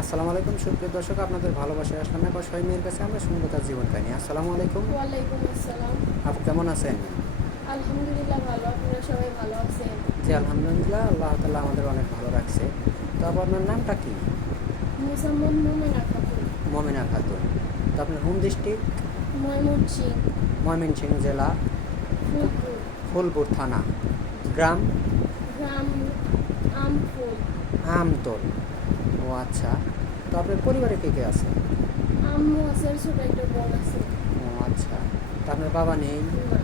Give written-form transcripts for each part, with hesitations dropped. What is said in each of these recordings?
আসসালামু আলাইকুম সুপ্রিয় দর্শক, আপনাদের ভালোবাসায় আসলাম একবার সবাই মেয়ের কাছে আমরা শুনবো তার জীবন কাহিনী। আসসালামু আলাইকুম। ওয়ালাইকুম আসসালাম। আপু কেমন আছেন? আলহামদুলিল্লাহ ভালো, আপনারা সবাই ভালো আছেন? জি আলহামদুলিল্লাহ, আল্লাহ তাআলা আমাদের অনেক ভালো রাখছে। তো আপু আপনার নামটা কি? মুসাম্মদ মোমেনা খাতুন। মমিনা খাতুন। তো আপনার হোম ডিস্ট্রিক্ট? ময়মনসিংহ। ময়মনসিংহ জেলা, ফুলপুর। ফুলপুর থানা, গ্রাম গ্রাম আমফুল। আমতল। ও আচ্ছা। তো আপনার পরিবারে কে কে আছে? আম্মু আছে আর ছোট একটা বোন আছে। ও আচ্ছা। তো আপনার বাবা নেই? না।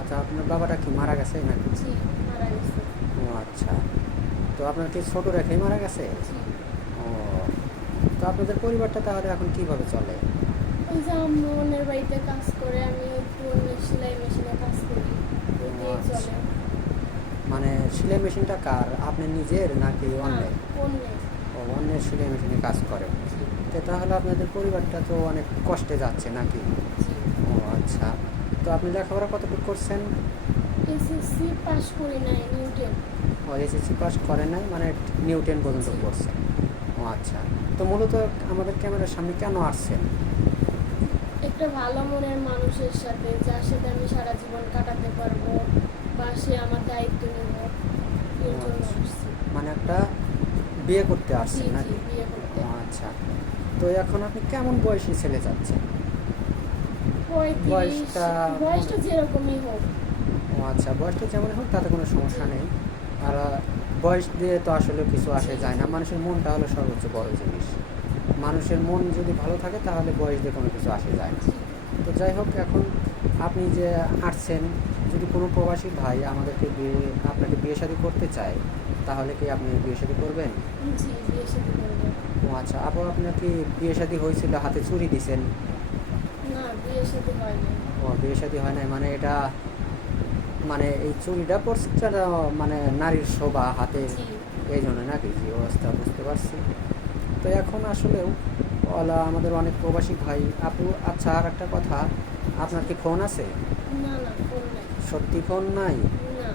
আচ্ছা, আপনার বাবাটা কি মারা গেছে নাকি? জি, মারা গেছে। ও আচ্ছা। তো আপনার কি ছোট রেখেই মারা গেছে? জি। ও। তো আপনাদের পরিবারটা তাহলে এখন কিভাবে চলে? ওই যে আম্মু অন্যের বাড়িতে কাজ করে, আমি একটু অন্যের সেলাই মেশিনে কাজ করি, ওই ও দিয়েই আচ্ছা। চলে। মানে সেলাই মেশিনটা কার, আপনি নিজের নাকি না, অন্যের? অন্যের। ও, অন্যের সেলাই মেশিনে কাজ করেন। জি। তো তাহলে আপনাদের পরিবারটা তো অনেক কষ্টে যাচ্ছে নাকি? জি। ও আচ্ছা। তো আপনি লেখাপড়া কতটুকু করছেন? এসএসসি পাস করি নাই, নিউটেন। ও, এসএসসি পাস করেন নাই, মানে নিউ 10 পর্যন্ত জি। পড়ছেন। ও আচ্ছা। তো মূলত আমাদের ক্যামেরার সামনে কেন আসছেন? একটা ভালো মনের মানুষের সাথে, যার সাথে আমি সারা জীবন কাটাতে পারবো, বা সে আমার দায়িত্ব নেব, ও এর জন্য আচ্ছা। আসছি। মানে একটা বিয়ে করতে জি আসছেন জি, নাকি? বিয়ে করতে। ও আচ্ছা। তো এখন আপনি কেমন বয়সী ছেলে চাচ্ছেন? 35। বয়সটা বয়সটা যেরকমই হোক। ও আচ্ছা, বয়সটা যেমন হোক তাতে কোনো সমস্যা জি নেই। আর বয়স দিয়ে তো আসলে কিছু আসে জি যায় না, জি মানুষের মনটা হলো সর্বোচ্চ বড় জিনিস। মানুষের মন যদি ভালো থাকে তাহলে বয়স দিয়ে কোনো কিছু আসে যায় না। জি তো যাই হোক, এখন আপনি যে আসছেন, যদি কোনো প্রবাসী ভাই আমাদেরকে আপনাকে বিয়ে শাদী করতে চায়, তাহলে কি আপনি বিয়ে শাদী করবেন? জি, বিয়ে শাদী করবো। ও আচ্ছা। আপু আপনার কি বিয়ে শাদী হয়েছিল, হাতে চুড়ি দিছেন? না, বিয়ে শাদী হয়নি। ও, বিয়ে শাদী হয় নাই, মানে এটা মানে এই চুড়িটা পরছে মানে নারীর শোভা হাতে, জি। এই জন্য নাকি? যে অবস্থা বুঝতে পারছি। তো এখন আসলেও আমাদের অনেক প্রবাসী ভাই আপু। আচ্ছা, আর একটা কথা, আপনার জি। কি ফোন আছে? না না, ফোন নাই। সত্যি ফোন নাই? না।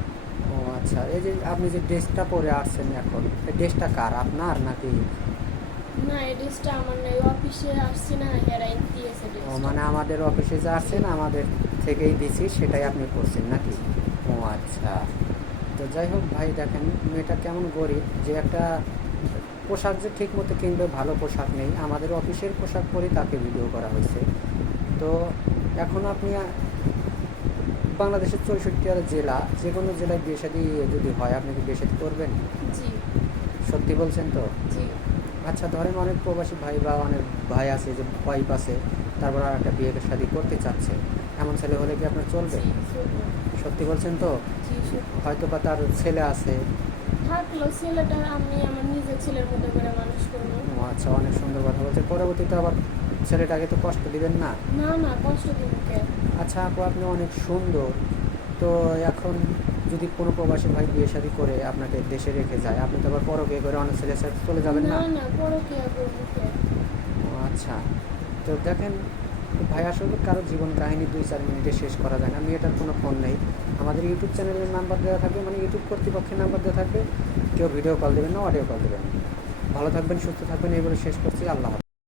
ও আচ্ছা। এই যে আপনি যে ড্রেসটা পরে আসছেন এখন, এই ড্রেসটা কার, আপনার নাকি? না, এই ড্রেসটা আমার নাই, অফিসে আসছি না, হেরাইন দিয়েছে ও, ড্রেসটা। মানে আমাদের অফিসে যা জি আসছেন আমাদের থেকেই দিছি, সেটাই জি আপনি করছেন নাকি? জি ও আচ্ছা। তো যাই হোক ভাই, দেখেন মেয়েটা কেমন গরিব, যে একটা পোশাক যে ঠিক মতো কিনবে, ভালো পোশাক নেই, আমাদের অফিসের পোশাক পরে তাকে ভিডিও করা হয়েছে। তো এখন আপনি বাংলাদেশের 64টা জেলা, যে কোনো জেলায় বিয়ে শাদী যদি হয়, আপনি কি বিয়ে শাদী করবেন? জি সত্যি বলছেন তো? জি আচ্ছা, ধরেন অনেক প্রবাসী ভাই বা অনেক ভাই আছে যে ওয়াইফ আছে, তারপর আর একটা বিয়ে শাদী করতে চাচ্ছে, এমন ছেলে হলে কি আপনার চলবে? জি, শুনবো। সত্যি বলছেন তো? জি, শুনবো। হয়তো বা তার ছেলে আছে। থাকলো ছেলেটা, আমি আমার নিজের ছেলের মতো করে মানুষ করবো। ও আচ্ছা, অনেক সুন্দর কথা বলছে। পরবর্তীতে আবার ছেলেটাকে তো কষ্ট দিবেন না? না না, কষ্ট দিব কে? আচ্ছা আপু, আপনি অনেক সুন্দর। তো এখন যদি কোনো প্রবাসী ভাই বিয়ে শাদী করে আপনাকে দেশে রেখে যায়, আপনি তো আবার পরকিয়া করে অনেক ছেলের সাথে চলে যাবেন না না? না, পরকিয়া করবো কে? ও আচ্ছা। তো দেখেন ভাই, আসলে কারো জীবন কাহিনী 2-4 মিনিটে শেষ করা যায় না। মেয়েটার কোনো ফোন নেই, আমাদের ইউটিউব চ্যানেলের নাম্বার দেওয়া থাকবে, মানে ইউটিউব কর্তৃপক্ষের নাম্বার দেওয়া থাকবে। কেউ ভিডিও কল দেবেন না, অডিও কল দেবেন। ভালো থাকবেন, সুস্থ থাকবেন, এই বলে শেষ করছি। আল্লাহ হাফেজ।